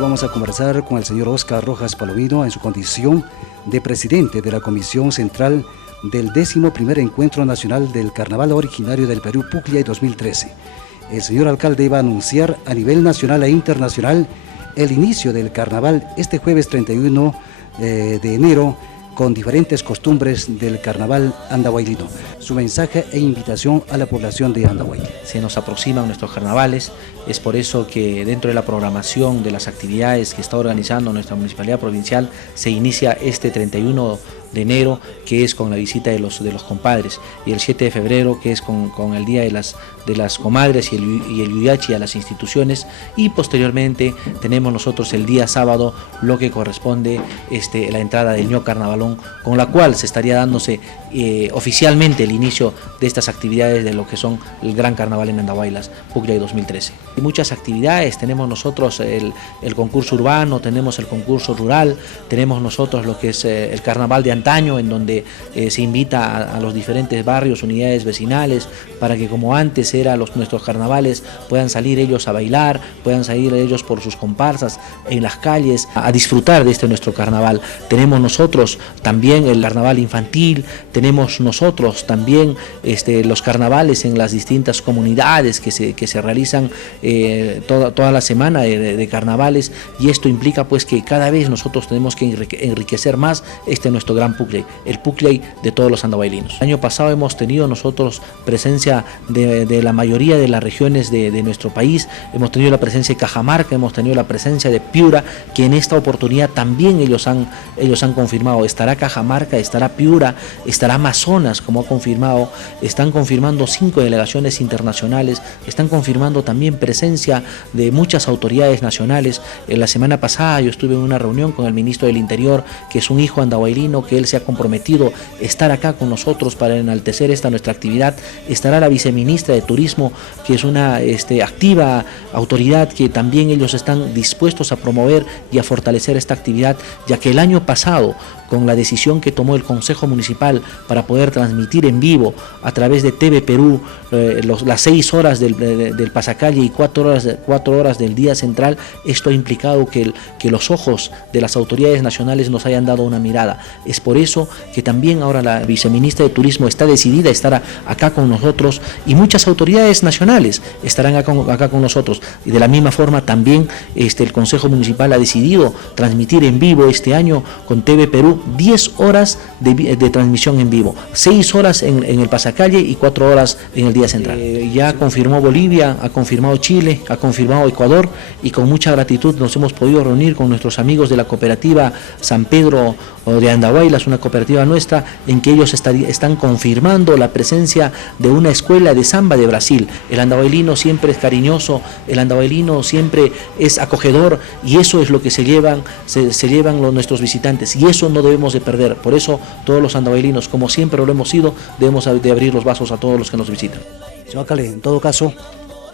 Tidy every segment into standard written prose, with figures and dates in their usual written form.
Vamos a conversar con el señor Oscar Rojas Palomino en su condición de presidente de la Comisión Central del 11º Encuentro Nacional del Carnaval Originario del Perú, Pucllay 2013. El señor alcalde va a anunciar a nivel nacional e internacional el inicio del carnaval este jueves 31 de enero con diferentes costumbres del carnaval andahuaylino. Su mensaje e invitación a la población de Andahuayl. Se nos aproximan nuestros carnavales, es por eso que dentro de la programación de las actividades que está organizando nuestra municipalidad provincial se inicia este 31 de enero, que es con la visita de los compadres, y el 7 de febrero, que es con el día de las comadres y el yuyachi a las instituciones, y posteriormente tenemos nosotros el día sábado lo que corresponde la entrada del ño carnavalón, con la cual se estaría dándose oficialmente el inicio de estas actividades de lo que son el gran carnaval en Andahuaylas, Pucllay 2013. Y muchas actividades, tenemos nosotros el concurso urbano, tenemos el concurso rural, tenemos nosotros lo que es el carnaval de antaño, en donde se invita a los diferentes barrios, unidades vecinales, para que como antes eran nuestros carnavales, puedan salir ellos a bailar, puedan salir ellos por sus comparsas en las calles, a disfrutar de nuestro carnaval. Tenemos nosotros también el carnaval infantil, tenemos nosotros también los carnavales en las distintas comunidades que se realizan toda la semana de carnavales, y esto implica pues que cada vez nosotros tenemos que enriquecer más nuestro gran Pucllay, el Pucllay de todos los andahuaylinos. El año pasado hemos tenido nosotros presencia de la mayoría de las regiones de nuestro país, hemos tenido la presencia de Cajamarca, hemos tenido la presencia de Piura, que en esta oportunidad también ellos han confirmado, estará Cajamarca, estará Piura, estará Amazonas, como ha confirmado, están confirmando 5 delegaciones internacionales, están confirmando también presencia de muchas autoridades nacionales. La semana pasada yo estuve en una reunión con el ministro del Interior, que es un hijo andahuaylino, que él se ha comprometido a estar acá con nosotros para enaltecer nuestra actividad. Estará la viceministra de Turismo, que es una activa autoridad, que también ellos están dispuestos a promover y a fortalecer esta actividad, ya que el año pasado, con la decisión que tomó el Consejo Municipal para poder transmitir en vivo a través de TV Perú las 6 horas del pasacalle y 4 horas del día central, esto ha implicado que los ojos de las autoridades nacionales nos hayan dado una mirada. Es por eso que también ahora la viceministra de Turismo está decidida a estar acá con nosotros, y muchas autoridades nacionales estarán acá con nosotros, y de la misma forma también el Consejo Municipal ha decidido transmitir en vivo este año con TV Perú 10 horas de transmisión en vivo, 6 horas en el pasacalle y 4 horas en el día central. Ya confirmó Bolivia, ha confirmado Chile, ha confirmado Ecuador, y con mucha gratitud nos hemos podido reunir con nuestros amigos de la cooperativa San Pedro de Andahuaylas, una cooperativa nuestra, en que ellos están confirmando la presencia de una escuela de samba de Brasil. El andahuaylino siempre es cariñoso, el andahuaylino siempre es acogedor, y eso es lo que se llevan nuestros visitantes, y eso no debemos de perder. Por eso todos los andahuaylinos, como siempre lo hemos sido, debemos de abrir los brazos a todos los que nos visitan. Señor alcalde, en todo caso,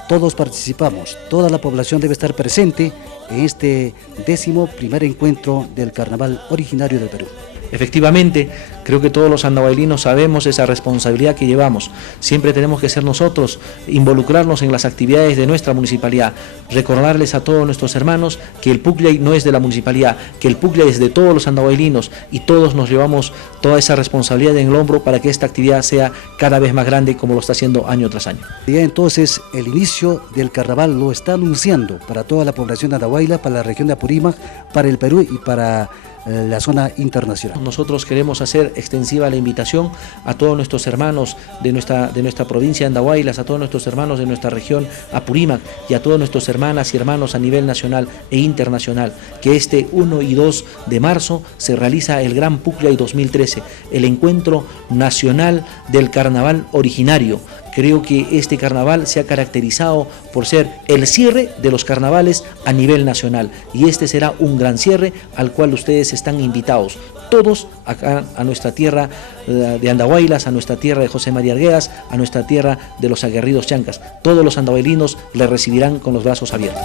todos participamos, toda la población debe estar presente en este 11º encuentro del carnaval originario del Perú. Efectivamente, creo que todos los andahuaylinos sabemos esa responsabilidad que llevamos. Siempre tenemos que ser nosotros, involucrarnos en las actividades de nuestra municipalidad, recordarles a todos nuestros hermanos que el Pucllay no es de la municipalidad, que el Pucllay es de todos los andahuaylinos, y todos nos llevamos toda esa responsabilidad en el hombro para que esta actividad sea cada vez más grande, como lo está haciendo año tras año. Ya entonces el inicio del carnaval lo está anunciando para toda la población de Andahuaylas, para la región de Apurímac, para el Perú y para la zona internacional. Nosotros queremos hacer extensiva la invitación a todos nuestros hermanos de nuestra provincia de Andahuaylas, a todos nuestros hermanos de nuestra región Apurímac, y a todos nuestros hermanas y hermanos a nivel nacional e internacional, que este 1 y 2 de marzo se realiza el Gran Pucllay 2013, el encuentro nacional del carnaval originario. Creo que este carnaval se ha caracterizado por ser el cierre de los carnavales a nivel nacional, y este será un gran cierre al cual ustedes están invitados todos acá a nuestra tierra de Andahuaylas, a nuestra tierra de José María Arguedas, a nuestra tierra de los aguerridos chancas. Todos los andahuaylinos le recibirán con los brazos abiertos.